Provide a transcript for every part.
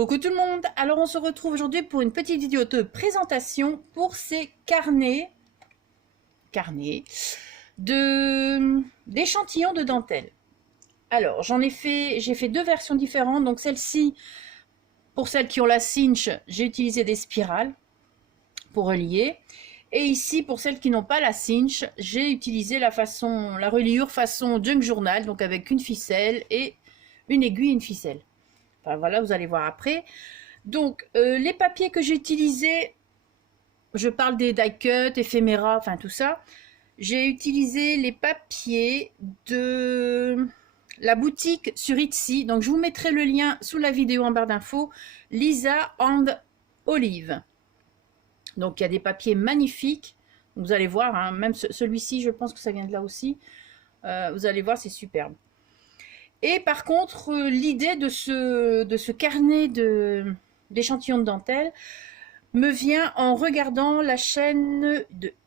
Coucou tout le monde, alors on se retrouve aujourd'hui pour une petite vidéo de présentation pour ces carnets d'échantillons de dentelle. Alors j'ai fait deux versions différentes, donc celle-ci, pour celles qui ont la cinch, j'ai utilisé des spirales pour relier. Et ici, pour celles qui n'ont pas la cinch, j'ai utilisé la reliure façon junk journal, donc avec une ficelle et une aiguille et une ficelle. Enfin voilà, vous allez voir après. Donc les papiers que j'ai utilisés, je parle des die cut, éphéméra, enfin tout ça. J'ai utilisé les papiers de la boutique sur Etsy. Donc je vous mettrai le lien sous la vidéo en barre d'infos. Lisa and Olive. Donc il y a des papiers magnifiques. Vous allez voir, hein, même celui-ci, je pense que ça vient de là aussi. Vous allez voir, c'est superbe. Et par contre, l'idée de ce carnet d'échantillons de dentelle me vient en regardant la chaîne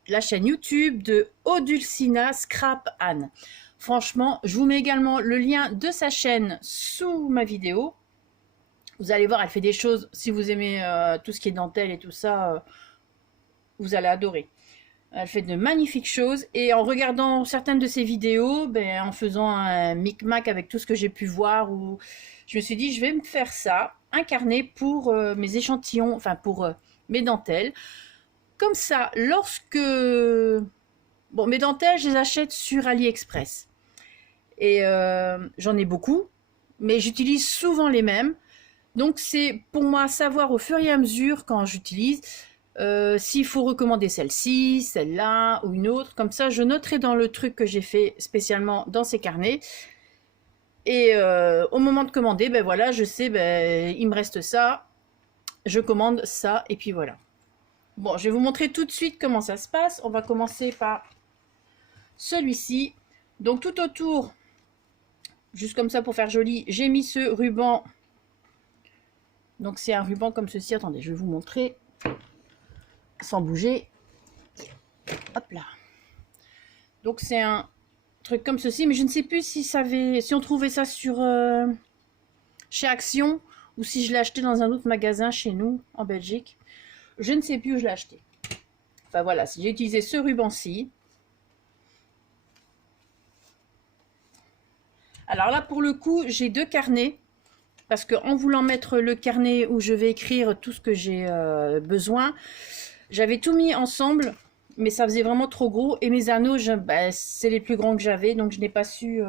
YouTube de Odulcina Scrap Anne. Franchement, je vous mets également le lien de sa chaîne sous ma vidéo. Vous allez voir, elle fait des choses, si vous aimez tout ce qui est dentelle et tout ça, vous allez adorer. Elle fait de magnifiques choses et en regardant certaines de ses vidéos, en faisant un micmac avec tout ce que j'ai pu voir, je me suis dit je vais me faire ça, un carnet pour mes échantillons, enfin pour mes dentelles. Comme ça, lorsque... Bon, mes dentelles, je les achète sur AliExpress. Et j'en ai beaucoup, mais j'utilise souvent les mêmes. Donc c'est pour moi savoir au fur et à mesure quand j'utilise... s'il faut recommander celle-ci, celle-là ou une autre, comme ça je noterai dans le truc que j'ai fait spécialement dans ces carnets. Et au moment de commander, voilà, je sais, il me reste ça, je commande ça et puis voilà. Bon, je vais vous montrer tout de suite comment ça se passe. On va commencer par celui-ci. Donc tout autour, juste comme ça pour faire joli, j'ai mis ce ruban. Donc c'est un ruban comme ceci. Attendez, je vais vous montrer. Sans bouger. Hop là. Donc c'est un truc comme ceci, mais je ne sais plus si on trouvait ça sur chez Action ou si je l'ai acheté dans un autre magasin chez nous en Belgique. Je ne sais plus où je l'ai acheté. Enfin voilà, j'ai utilisé ce ruban-ci. Alors là pour le coup, j'ai deux carnets parce que en voulant mettre le carnet où je vais écrire tout ce que j'ai besoin, j'avais tout mis ensemble, mais ça faisait vraiment trop gros. Et mes anneaux, c'est les plus grands que j'avais, donc je n'ai pas su...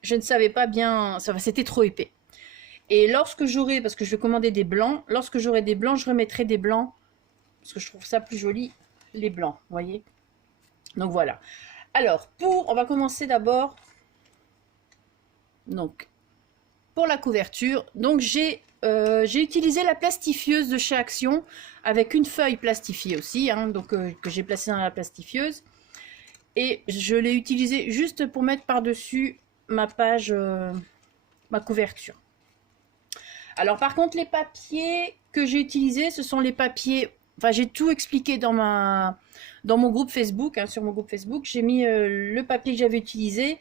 je ne savais pas bien... C'était trop épais. Et lorsque j'aurai, parce que je vais commander des blancs, lorsque j'aurai des blancs, je remettrai des blancs, parce que je trouve ça plus joli, les blancs, vous voyez. Donc voilà. Alors, on va commencer d'abord... Donc, pour la couverture, donc j'ai utilisé la plastifieuse de chez Action avec une feuille plastifiée aussi, hein, donc que j'ai placée dans la plastifieuse. Et je l'ai utilisé juste pour mettre par-dessus ma page, ma couverture. Alors par contre, les papiers que j'ai utilisés, ce sont les papiers... Enfin, j'ai tout expliqué dans mon groupe Facebook, hein, sur mon groupe Facebook. J'ai mis le papier que j'avais utilisé.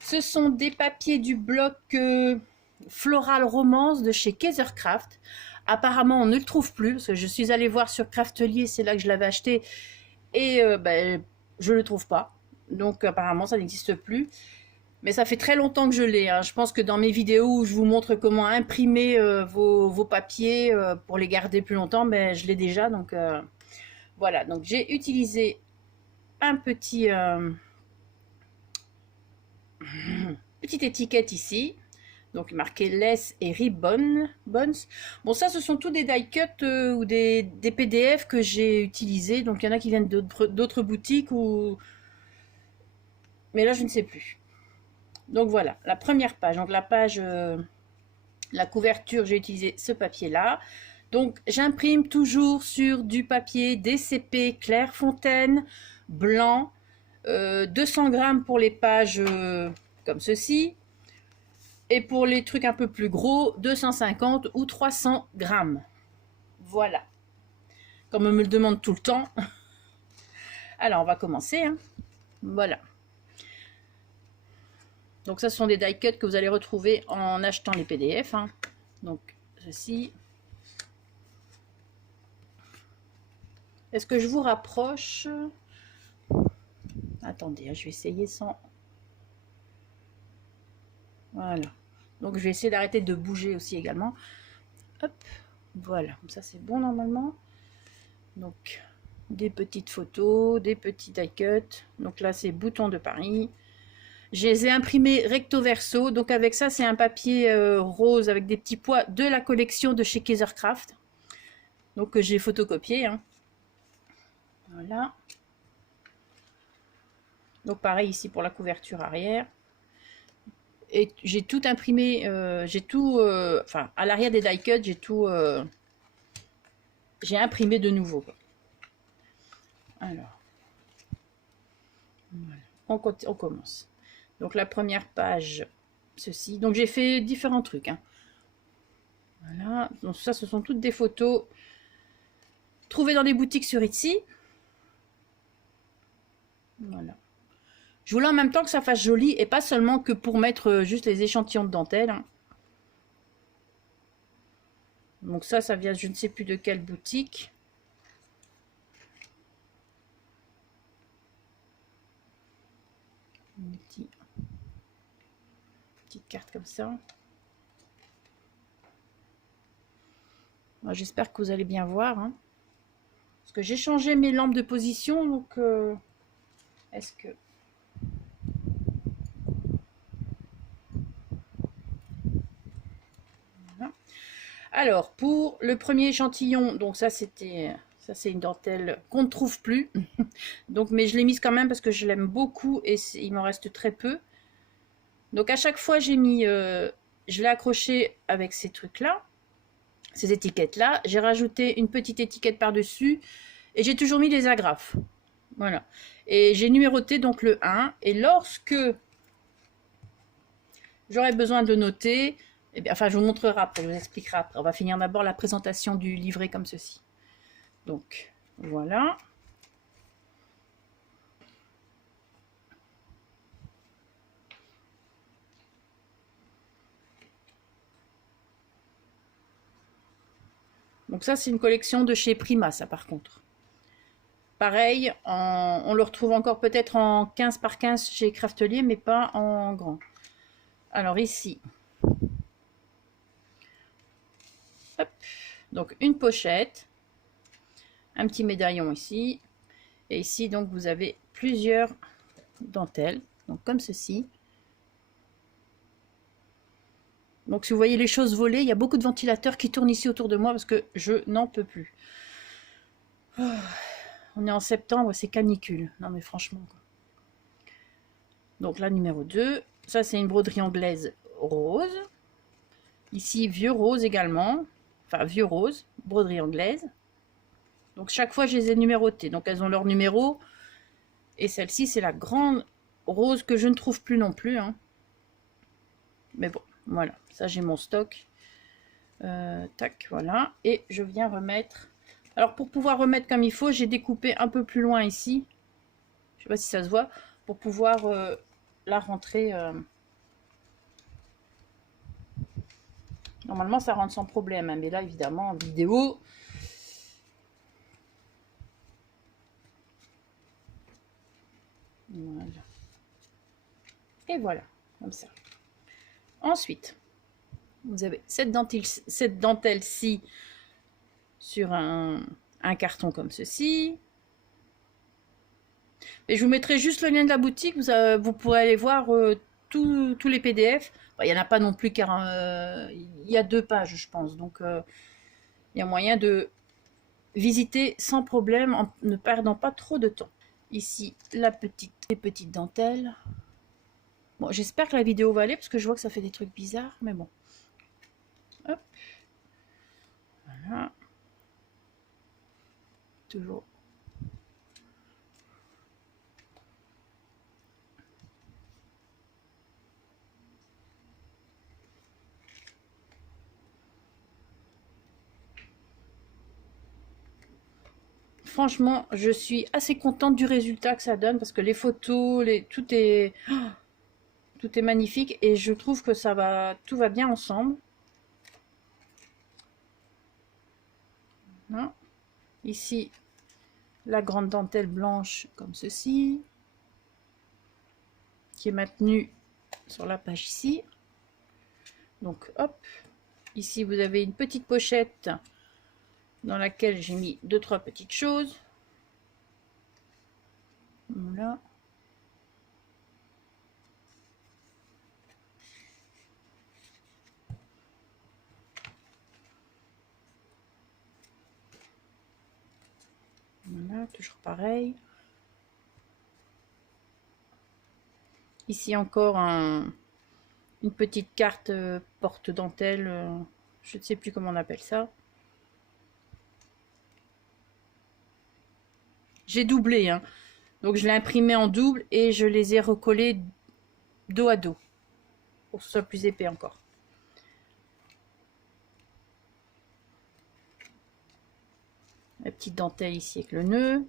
Ce sont des papiers du bloc... Floral Romance de chez Kaisercraft. Apparemment on ne le trouve plus parce que je suis allée voir sur Craftelier, c'est là que je l'avais acheté et je le trouve pas, donc apparemment ça n'existe plus, mais ça fait très longtemps que je l'ai, hein. Je pense que dans mes vidéos où je vous montre comment imprimer vos papiers pour les garder plus longtemps, je l'ai déjà, donc voilà. Donc j'ai utilisé un petit petite étiquette ici. Donc marqué Less et Ribbon. Bon, ça, ce sont tous des die cut ou des PDF que j'ai utilisés. Donc il y en a qui viennent d'autres boutiques ou... Mais là, je ne sais plus. Donc voilà, la première page. Donc la page, la couverture, j'ai utilisé ce papier-là. Donc j'imprime toujours sur du papier DCP Clairefontaine, blanc. 200 grammes pour les pages comme ceci. Et pour les trucs un peu plus gros, 250 ou 300 grammes. Voilà. Comme on me le demande tout le temps. Alors, on va commencer, hein. Voilà. Donc, ça, ce sont des die cuts que vous allez retrouver en achetant les PDF, hein. Donc ceci. Est-ce que je vous rapproche? Attendez, je vais essayer sans... Voilà. Donc je vais essayer d'arrêter de bouger aussi également. Hop, voilà, comme ça c'est bon normalement. Donc des petites photos, des petits die cuts. Donc là c'est Boutons de Paris. Je les ai imprimés recto verso. Donc avec ça c'est un papier rose avec des petits pois de la collection de chez Kaisercraft. Donc j'ai photocopié. Hein. Voilà. Donc pareil ici pour la couverture arrière. Et j'ai tout imprimé, j'ai tout, enfin à l'arrière des die cuts, j'ai imprimé de nouveau. Alors, voilà. On commence. Donc la première page, ceci. Donc j'ai fait différents trucs. Hein. Voilà. Donc ça, ce sont toutes des photos trouvées dans des boutiques sur Etsy. Voilà. Je voulais en même temps que ça fasse joli et pas seulement que pour mettre juste les échantillons de dentelle. Hein. Donc ça vient je ne sais plus de quelle boutique. Une petite carte comme ça. J'espère que vous allez bien voir. Hein. Parce que j'ai changé mes lampes de position. Donc est-ce que... Voilà. Alors pour le premier échantillon, donc ça c'est une dentelle qu'on ne trouve plus. Donc mais je l'ai mise quand même parce que je l'aime beaucoup et il m'en reste très peu. Donc à chaque fois j'ai mis, je l'ai accroché avec ces trucs là, ces étiquettes là. J'ai rajouté une petite étiquette par dessus et j'ai toujours mis des agrafes. Voilà. Et j'ai numéroté donc le 1. Et lorsque j'aurai besoin de noter, eh bien, enfin je vous montrerai après, je vous expliquerai après. On va finir d'abord la présentation du livret comme ceci. Donc voilà. Donc ça c'est une collection de chez Prima, ça par contre. Pareil, on le retrouve encore peut-être en 15 par 15 chez Craftelier, mais pas en grand. Alors ici, hop, donc une pochette, un petit médaillon ici, et ici donc vous avez plusieurs dentelles, donc comme ceci. Donc si vous voyez les choses voler, il y a beaucoup de ventilateurs qui tournent ici autour de moi parce que je n'en peux plus. Oh. On est en septembre, c'est canicule. Non mais franchement. Quoi. Donc là, numéro 2. Ça, c'est une broderie anglaise rose. Ici, vieux rose également. Enfin, vieux rose, broderie anglaise. Donc chaque fois, je les ai numérotées. Donc elles ont leur numéro. Et celle-ci, c'est la grande rose que je ne trouve plus non plus. Hein. Mais bon, voilà. Ça, j'ai mon stock. Tac, voilà. Et je viens remettre... Alors pour pouvoir remettre comme il faut, j'ai découpé un peu plus loin ici. Je ne sais pas si ça se voit. Pour pouvoir la rentrer. Normalement ça rentre sans problème. Hein, mais là évidemment en vidéo. Voilà. Et voilà. Comme ça. Ensuite. Vous avez cette dentelle-ci sur un carton comme ceci. Et je vous mettrai juste le lien de la boutique. Vous pourrez aller voir tous les PDF. Bon, il n'y en a pas non plus car il y a 2 pages, je pense. Donc, il y a moyen de visiter sans problème en ne perdant pas trop de temps. Ici, les petites dentelles. Bon, j'espère que la vidéo va aller parce que je vois que ça fait des trucs bizarres. Mais bon. Hop. Voilà. Toujours. Franchement, je suis assez contente du résultat que ça donne parce que les photos, tout est magnifique et je trouve que tout va bien ensemble. Ici, la grande dentelle blanche comme ceci, qui est maintenue sur la page ici. Donc hop, ici vous avez une petite pochette dans laquelle j'ai mis 2-3 petites choses. Voilà. Voilà, toujours pareil. Ici encore une petite carte porte-dentelle, je ne sais plus comment on appelle ça. J'ai doublé, hein. Donc je l'ai imprimé en double et je les ai recollés dos à dos pour que ce soit plus épais encore. La petite dentelle ici avec le nœud.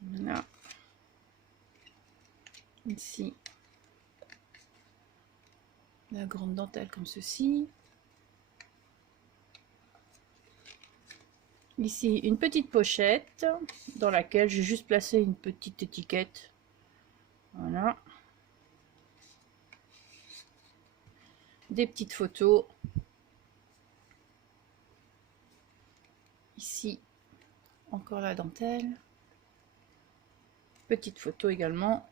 Voilà. Ici, la grande dentelle comme ceci. Ici, une petite pochette dans laquelle j'ai juste placé une petite étiquette. Voilà. Des petites photos. Ici, encore la dentelle. Petite photo également.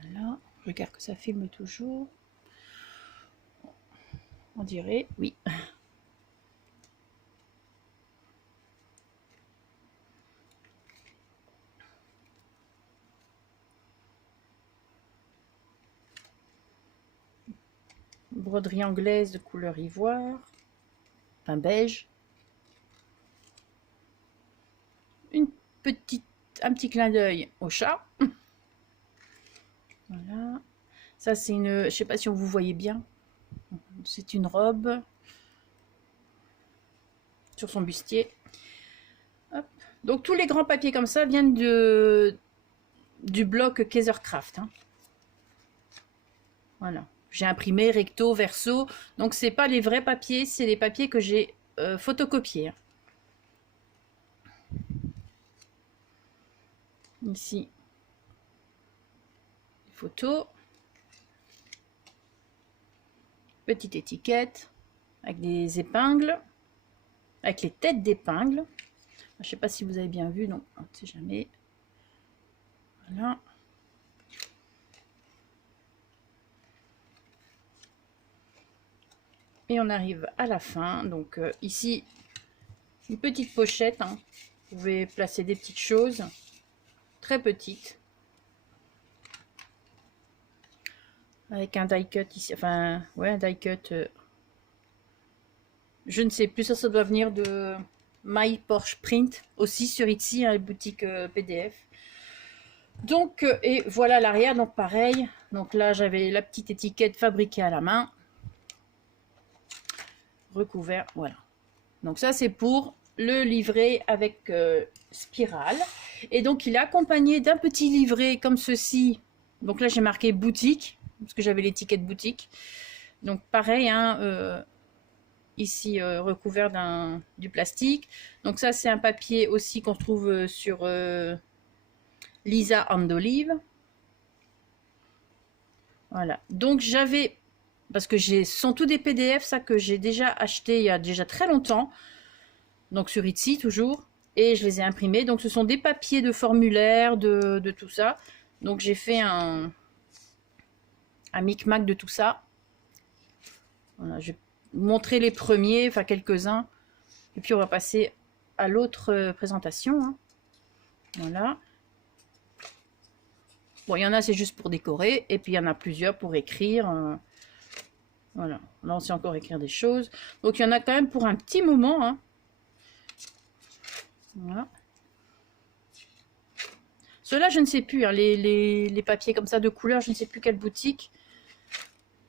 Voilà. Je regarde que ça filme toujours. On dirait, oui. Broderie anglaise de couleur ivoire, enfin beige. Un petit clin d'œil au chat. Voilà. Ça c'est une, je sais pas si on vous voyez bien. C'est une robe sur son bustier. Hop. Donc tous les grands papiers comme ça viennent du bloc Kaisercraft. Hein. Voilà. J'ai imprimé recto, verso. Donc c'est pas les vrais papiers, c'est les papiers que j'ai photocopiés. Ici, photo. Petite étiquette avec des épingles, avec les têtes d'épingles. Je ne sais pas si vous avez bien vu, non, on ne sait jamais. Voilà. Et on arrive à la fin. Donc ici, une petite pochette. Hein. Vous pouvez placer des petites choses, très petites. Avec un die cut ici, enfin, ouais, un die cut. Je ne sais plus, ça doit venir de My Porsche Print, aussi sur Etsy, hein, boutique PDF. Donc, et voilà l'arrière, donc pareil. Donc là, j'avais la petite étiquette fabriquée à la main. Recouvert, voilà. Donc ça, c'est pour le livret avec spirale. Et donc, il est accompagné d'un petit livret comme ceci. Donc là, j'ai marqué boutique, parce que j'avais l'étiquette boutique. Donc pareil, hein, ici recouvert du plastique. Donc ça, c'est un papier aussi qu'on trouve sur Lisa and Olive. Voilà. Donc j'avais, parce que ce sont tous des PDF, ça que j'ai déjà acheté il y a déjà très longtemps. Donc sur Etsy toujours. Et je les ai imprimés. Donc ce sont des papiers de formulaire, de tout ça. Donc j'ai fait un micmac de tout ça. Voilà, je vais vous montrer les premiers, enfin quelques-uns. Et puis on va passer à l'autre présentation. Hein. Voilà. Bon, il y en a c'est juste pour décorer. Et puis il y en a plusieurs pour écrire. Voilà. Là on sait encore écrire des choses. Donc il y en a quand même pour un petit moment. Hein. Voilà. Ceux-là, je ne sais plus. Hein, les papiers comme ça de couleur, je ne sais plus quelle boutique.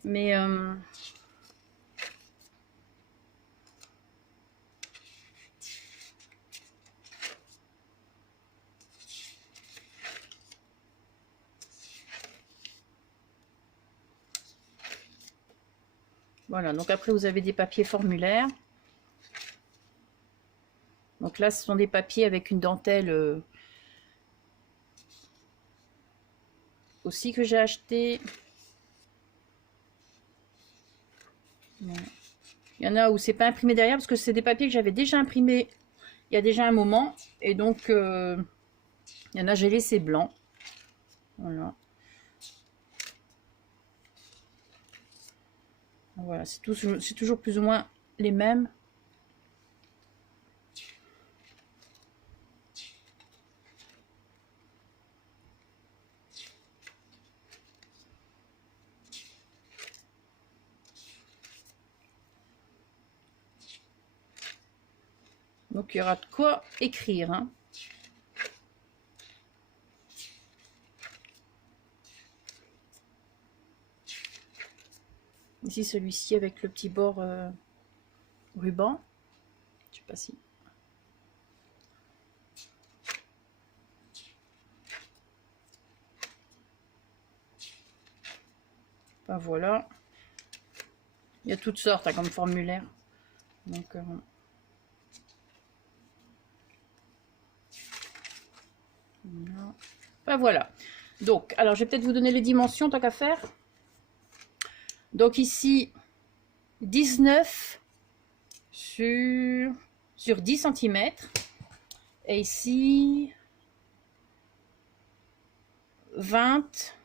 Mais Voilà, donc après vous avez des papiers formulaires. Donc là, ce sont des papiers avec une dentelle aussi que j'ai acheté. Voilà. Il y en a où c'est pas imprimé derrière parce que c'est des papiers que j'avais déjà imprimés il y a déjà un moment. Et donc, il y en a, j'ai laissé blanc. Voilà. Voilà, c'est toujours plus ou moins les mêmes. Donc, il y aura de quoi écrire. Hein. Ici, celui-ci avec le petit bord ruban. Je sais pas si... Ben voilà. Il y a toutes sortes hein, comme formulaire. Donc... voilà. Ben voilà. Donc, alors je vais peut-être vous donner les dimensions tant qu'à faire. Donc ici, 19 sur 10 cm. Et ici, 20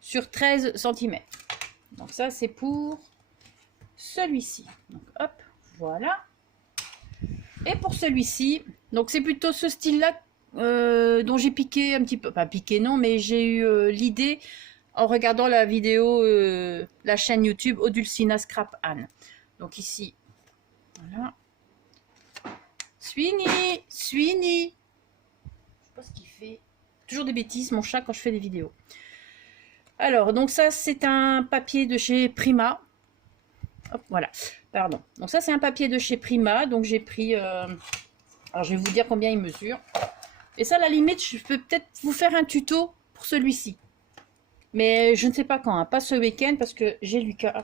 sur 13 cm. Donc ça, c'est pour celui-ci. Donc hop, voilà. Et pour celui-ci, donc c'est plutôt ce style-là dont j'ai piqué un petit peu. Pas piqué non, mais j'ai eu l'idée en regardant la vidéo, la chaîne YouTube Odulcina Scrap Anne. Donc ici, voilà. Sweeney. Je sais pas ce qu'il fait. Toujours des bêtises, mon chat, quand je fais des vidéos. Alors, donc ça, c'est un papier de chez Prima. Hop, voilà, pardon. Donc ça, c'est un papier de chez Prima. Donc j'ai pris... alors, je vais vous dire combien il mesure. Et ça, à la limite, je peux peut-être vous faire un tuto pour celui-ci. Mais je ne sais pas quand, hein, pas ce week-end, parce que j'ai Lucas.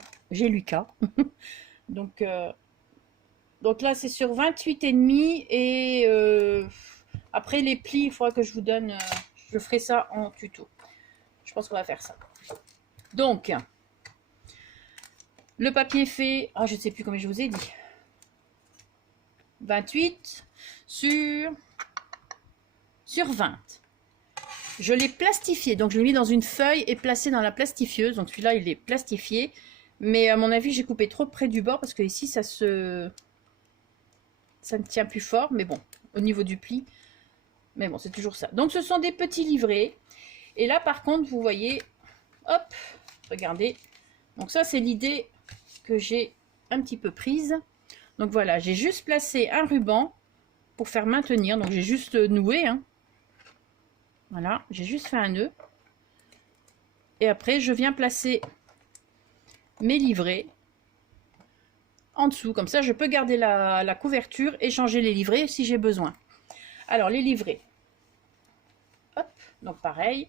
donc là, c'est sur 28,5 et après les plis, il faudra que je vous donne, je ferai ça en tuto. Je pense qu'on va faire ça. Donc, le papier fait, je ne sais plus combien je vous ai dit. 28 sur 20. Je l'ai plastifié, donc je l'ai mis dans une feuille et placé dans la plastifieuse. Donc celui-là, il est plastifié. Mais à mon avis, j'ai coupé trop près du bord parce que ici, ça ne tient plus fort. Mais bon, au niveau du pli. Mais bon, c'est toujours ça. Donc ce sont des petits livrets. Et là, par contre, vous voyez, hop, regardez. Donc ça, c'est l'idée que j'ai un petit peu prise. Donc voilà, j'ai juste placé un ruban pour faire maintenir. Donc j'ai juste noué, hein. Voilà, j'ai juste fait un nœud. Et après, je viens placer mes livrets en dessous. Comme ça, je peux garder la couverture et changer les livrets si j'ai besoin. Alors, les livrets. Hop, donc pareil.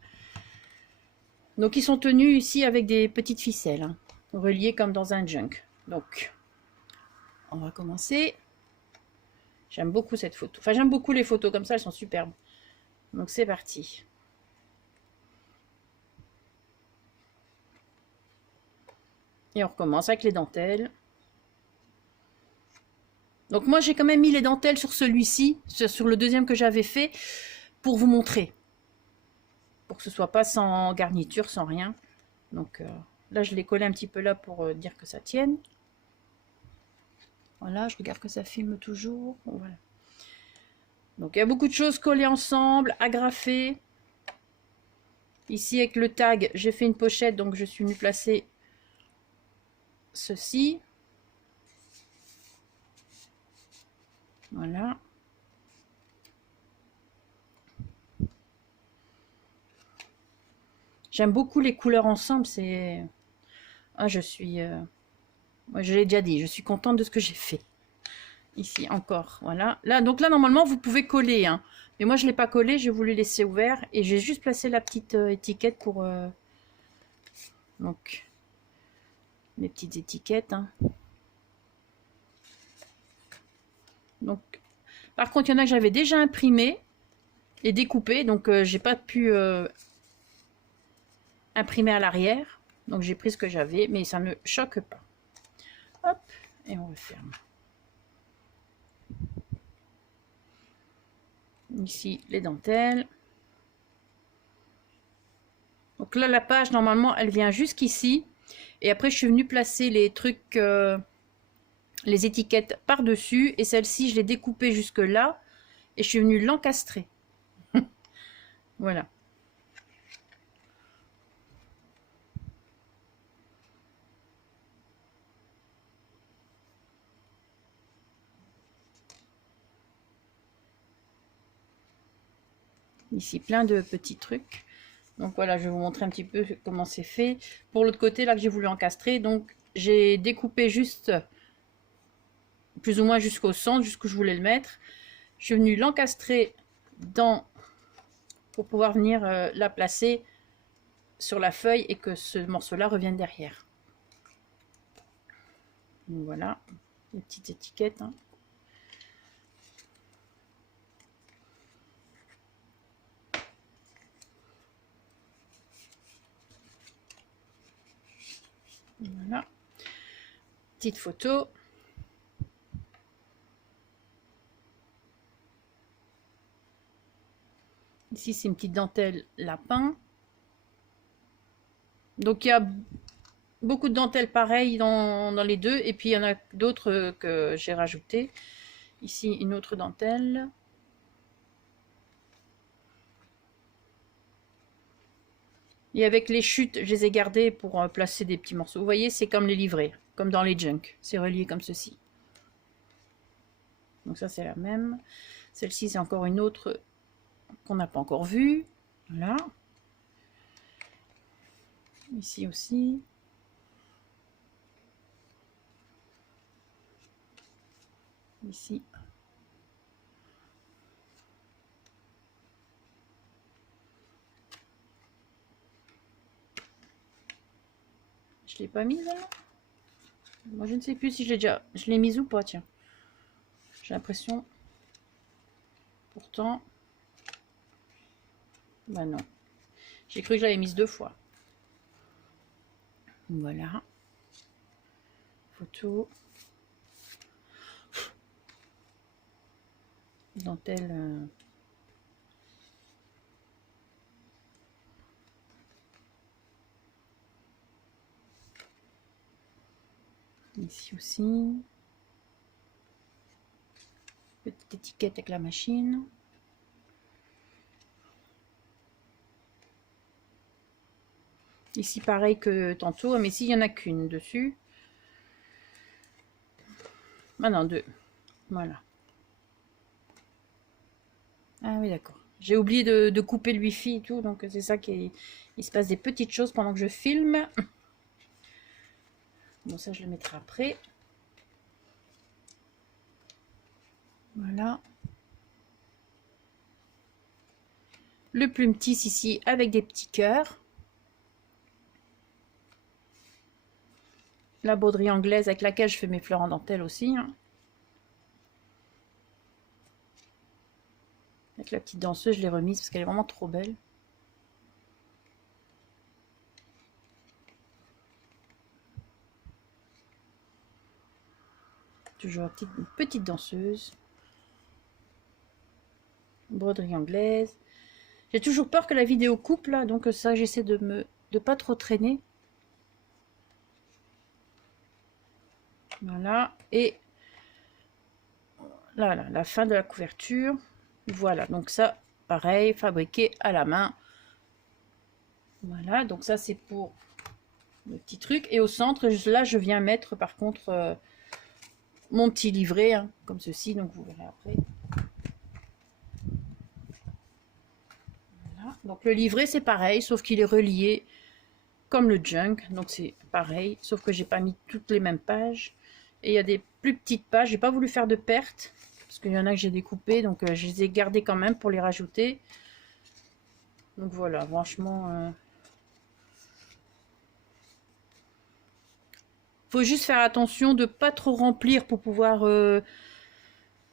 Donc, ils sont tenus ici avec des petites ficelles, hein, reliées comme dans un junk. Donc, on va commencer. J'aime beaucoup cette photo. Enfin, j'aime beaucoup les photos comme ça, elles sont superbes. Donc c'est parti. Et on recommence avec les dentelles. Donc moi j'ai quand même mis les dentelles sur celui-ci, sur le deuxième que j'avais fait, pour vous montrer. Pour que ce soit pas sans garniture, sans rien. Donc là je l'ai collé un petit peu là pour dire que ça tienne. Voilà, je regarde que ça filme toujours. Voilà. Donc il y a beaucoup de choses collées ensemble, agrafées. Ici avec le tag, j'ai fait une pochette, donc je suis venue placer ceci. Voilà. J'aime beaucoup les couleurs ensemble, c'est... Ah, je suis... Moi, je l'ai déjà dit, je suis contente de ce que j'ai fait. Ici encore, voilà. Là, donc là, normalement, vous pouvez coller, hein. Mais moi, je ne l'ai pas collé, j'ai voulu laisser ouvert. Et j'ai juste placé la petite étiquette pour... Donc, mes petites étiquettes. Hein. Donc, par contre, il y en a que j'avais déjà imprimé et découpé, donc j'ai pas pu imprimer à l'arrière. Donc j'ai pris ce que j'avais, mais ça ne choque pas. Hop, et on referme. Ici, les dentelles. Donc là, la page, normalement, elle vient jusqu'ici. Et après, je suis venue placer les trucs, les étiquettes par-dessus. Et celle-ci, je l'ai découpée jusque là. Et je suis venue l'encastrer. Voilà. Ici, plein de petits trucs. Donc voilà, je vais vous montrer un petit peu comment c'est fait. Pour l'autre côté, là que j'ai voulu encastrer, donc j'ai découpé juste plus ou moins jusqu'au centre, jusqu'où je voulais le mettre. Je suis venue l'encastrer dans pour pouvoir venir la placer sur la feuille et que ce morceau-là revienne derrière. Donc voilà, les petites étiquettes. Hein. Voilà, petite photo. Ici, c'est une petite dentelle lapin. Donc, il y a beaucoup de dentelles pareilles dans les deux. Et puis, il y en a d'autres que j'ai rajoutées. Ici, une autre dentelle. Et avec les chutes, je les ai gardées pour placer des petits morceaux. Vous voyez, c'est comme les livrets, comme dans les junk. C'est relié comme ceci. Donc ça, c'est la même. Celle-ci, c'est encore une autre qu'on n'a pas encore vue. Voilà. Ici aussi. Ici. Je l'ai pas mise alors. Moi, je ne sais plus si je l'ai mise ou pas, tiens. J'ai l'impression. Pourtant. Bah non. J'ai cru que je l'avais mise 2 fois. Voilà. Photo. Dentelle. Ici aussi. Petite étiquette avec la machine. Ici pareil que tantôt, mais ici il n'y en a qu'une dessus. Ah non, 2. Voilà. Ah oui, d'accord. J'ai oublié de couper le wifi et tout, donc c'est ça qui est... Il se passe des petites choses pendant que je filme. Bon, ça je le mettrai après. Voilà. Le plumetis ici avec des petits cœurs. La broderie anglaise avec laquelle je fais mes fleurs en dentelle aussi. Hein. Avec la petite danseuse, je l'ai remise parce qu'elle est vraiment trop belle. Toujours une petite danseuse. Broderie anglaise. J'ai toujours peur que la vidéo coupe là, donc ça j'essaie de pas trop traîner. Voilà, et là, la fin de la couverture. Voilà, donc ça, pareil, fabriqué à la main. Voilà, donc ça c'est pour le petit truc. Et au centre, là je viens mettre par contre mon petit livret, hein, comme ceci, donc vous verrez après. Voilà, donc le livret c'est pareil, sauf qu'il est relié comme le junk, donc c'est pareil, sauf que j'ai pas mis toutes les mêmes pages. Et il y a des plus petites pages, j'ai pas voulu faire de pertes, parce qu'il y en a que j'ai découpé, donc je les ai gardées quand même pour les rajouter. Donc voilà, franchement... faut juste faire attention de pas trop remplir pour pouvoir...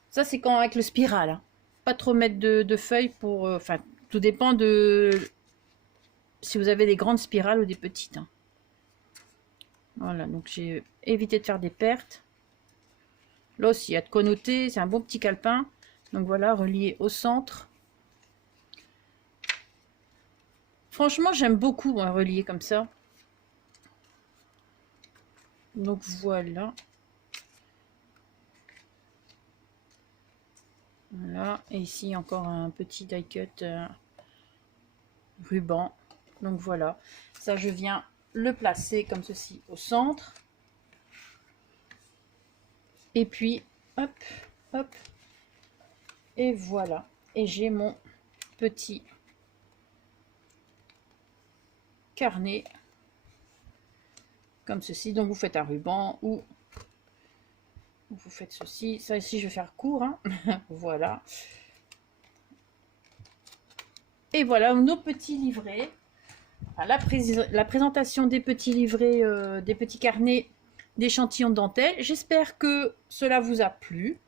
Ça, c'est quand avec le spiral. Hein. Pas trop mettre de feuilles pour... Enfin, tout dépend de... Si vous avez des grandes spirales ou des petites. Hein. Voilà, donc j'ai évité de faire des pertes. Là aussi, il y a de quoi noter. C'est un bon petit calepin. Donc voilà, relié au centre. Franchement, j'aime beaucoup hein, relier comme ça. Donc voilà. Voilà. Et ici, encore un petit die cut ruban. Donc voilà. Ça, je viens le placer comme ceci au centre. Et puis, hop, hop. Et voilà. Et j'ai mon petit carnet comme ceci. Donc vous faites un ruban ou vous faites ceci. Ça ici, je vais faire court. Hein. Voilà. Et voilà nos petits livrets. Enfin, la présentation des petits livrets, des petits carnets d'échantillons de dentelle. J'espère que cela vous a plu.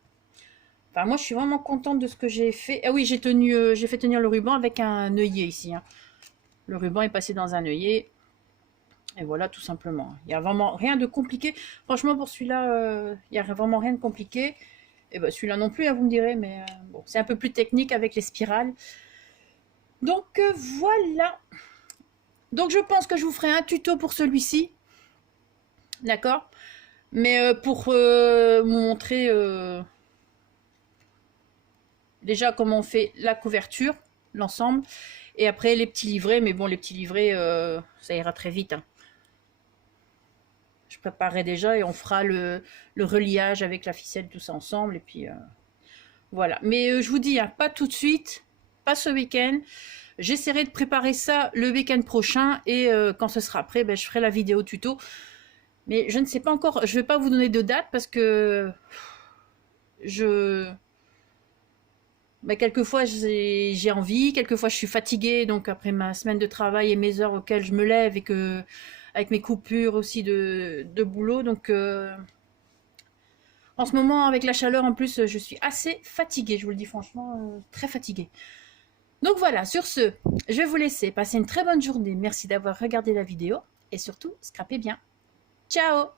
Enfin, moi, je suis vraiment contente de ce que j'ai fait. Ah oui, j'ai fait tenir le ruban avec un œillet ici. Hein. Le ruban est passé dans un œillet. Et voilà, tout simplement. Il n'y a vraiment rien de compliqué. Franchement, pour celui-là, il n'y a vraiment rien de compliqué. Et ben, celui-là non plus, hein, vous me direz. Mais bon, c'est un peu plus technique avec les spirales. Donc, voilà. Donc, je pense que je vous ferai un tuto pour celui-ci. D'accord? Mais pour vous montrer déjà comment on fait la couverture, l'ensemble. Et après, les petits livrets. Mais bon, les petits livrets, ça ira très vite. Hein. Je préparerai déjà et on fera le reliage avec la ficelle, tout ça ensemble. Et puis, voilà. Mais je vous dis, hein, pas tout de suite. Pas ce week-end. J'essaierai de préparer ça le week-end prochain. Et quand ce sera prêt, ben, je ferai la vidéo tuto. Mais je ne sais pas encore, je ne vais pas vous donner de date parce que quelquefois j'ai envie, quelquefois je suis fatiguée, donc après ma semaine de travail et mes heures auxquelles je me lève et que avec mes coupures aussi de boulot, donc en ce moment avec la chaleur en plus je suis assez fatiguée, je vous le dis franchement, très fatiguée. Donc voilà, sur ce, je vais vous laisser, passer une très bonne journée, merci d'avoir regardé la vidéo et surtout, scrapez bien. Ciao!